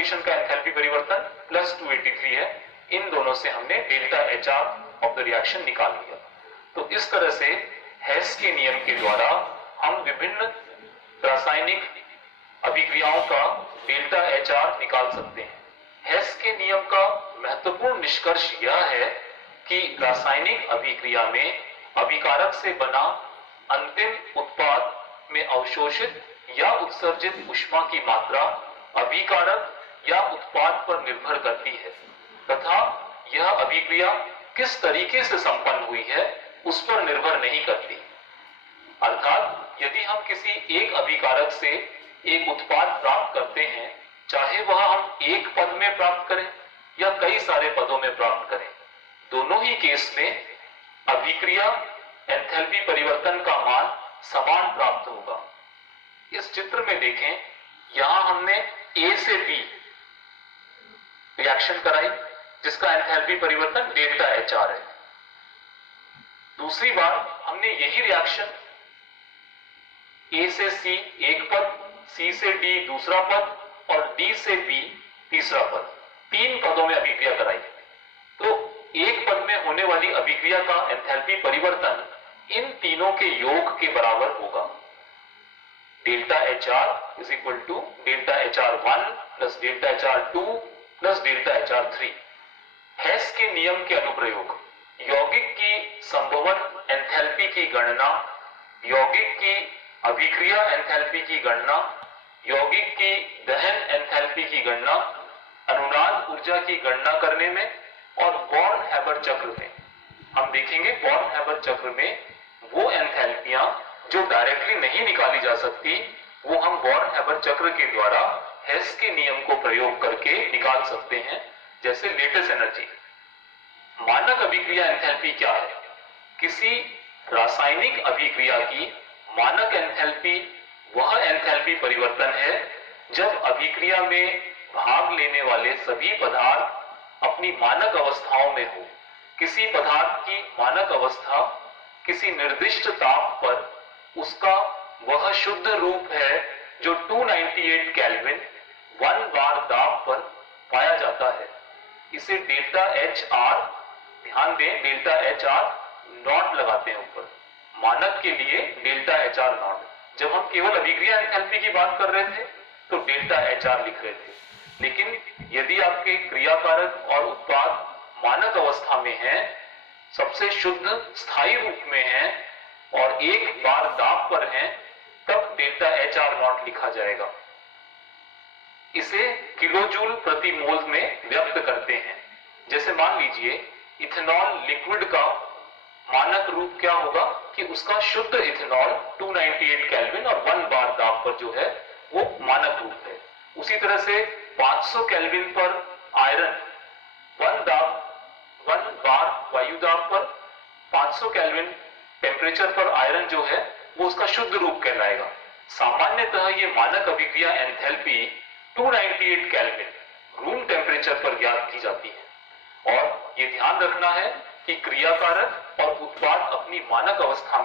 Location का enthalpy परिवर्तन plus 283 है। इन दोनों से हमने delta H are of the reaction निकाल लिया। तो इस तरह से हेस के नियम के द्वारा हम विभिन्न रासायनिक अभिक्रियाओं का डेल्टा एच आर निकाल सकते हैं। हेस के नियम का महत्वपूर्ण निष्कर्ष यह है कि रासायनिक अभिक्रिया में अभिकारक से बना अंतिम उत्पाद में अवशोषित या उत्सर्जित ऊष्मा की मात्रा अभिकारक या उत्पाद पर निर्भर करती है तथा यह अभिक्रिया किस तरीके से संपन्न हुई है उस पर निर्भर नहीं करती। अर्थात यदि हम किसी एक अभिकारक से एक उत्पाद प्राप्त करते हैं, चाहे वह हम एक पद में प्राप्त करें या कई सारे पदों में प्राप्त करें, दोनों ही केस में अभिक्रिया एंथैल्पी परिवर्तन का मान समान प्राप्त होगा। इस चित्र में देखें, यहां हमने ए से बी रिएक्शन कराई जिसका एंथैल्पी परिवर्तन डेल्टा एच आर है। दूसरी बार हमने यही रिएक्शन ए से सी एक पद, सी से डी दूसरा पद और डी से बी तीसरा पद, तीन पदों में अभिक्रिया कराई। तो एक पद में होने वाली अभिक्रिया का एंथैल्पी परिवर्तन इन तीनों के योग के बराबर होगा। Delta H R is equal to delta H R 1 plus delta H R 2 plus delta H R 3। Hess के नियम के अनुप्रयोग, यौगिक की संभवन एंथैल्पी की गणना, यौगिक की अभिक्रिया एंथैल्पी की गणना, यौगिक की दहन एंथैल्पी की गणना, अनुनाद ऊर्जा की गणना करने में और बॉर्न-हैबर चक्र में। हम देखेंगे बॉर्न-हैबर चक्र में वो एंथैल्पियां जो डायरेक्टली नहीं निकाली जा सकती, वो हम बॉर्न-हैबर चक्र के द्वारा हेस के नियम को प्रयोग करके निकाल सकते हैं, जैसे लेटेस्ट एनर्जी। मानक अभिक्रिया एंथैल्पी क्या है? किसी रासायनिक अभिक्रिया की मानक एंथैल्पी वह एंथैल्पी परिवर्तन है जब अभिक्रिया में भाग लेने वाले सभी पदार्थ अपनी मानक अवस्थाओं में हो। किसी पदार्थ की मानक अवस्था किसी निर्दिष्ट ताप पर उसका वह शुद्ध रूप है जो 298 केल्विन 1 बार दाब पर पाया जाता है। इसे डेल्टा एच आर, ध्यान दें डेल्टा एच आर नॉट लगाते हैं ऊपर, मानक के लिए डेल्टा एच आर नॉट। जब हम केवल अभिक्रिया एंथैल्पी की बात कर रहे थे तो डेल्टा एच आर लिख रहे थे, लेकिन यदि आपके क्रियाकारक और उत्पाद मानक अवस्था में है, सबसे शुद्ध स्थायी रूप में है और एक बार दाब पर है, तब डेल्टा एच आर नॉट लिखा जाएगा। इसे किलोजूल प्रति मोल में व्यक्त करते हैं। जैसे मान लीजिए इथेनॉल लिक्विड का मानक रूप क्या होगा कि उसका शुद्ध इथेनॉल 298 केल्विन और 1 बार दाब पर जो है वो मानक रूप है। उसी तरह से 500 केल्विन पर आयरन 1 बार वायु दाब पर 500 केल्विन टेम्परेचर पर आयरन जो है वो उसका शुद्ध रूप कहलाएगा। सामान्यतः ये मानक अभिक्रिया एंथैल्पी 298 केल्विन रूम टेम्परेचर पर ज्ञात की जाती है। और ये ध्यान रखना है कि क्रियाकारक और उत्पाद अपनी मानक अवस्था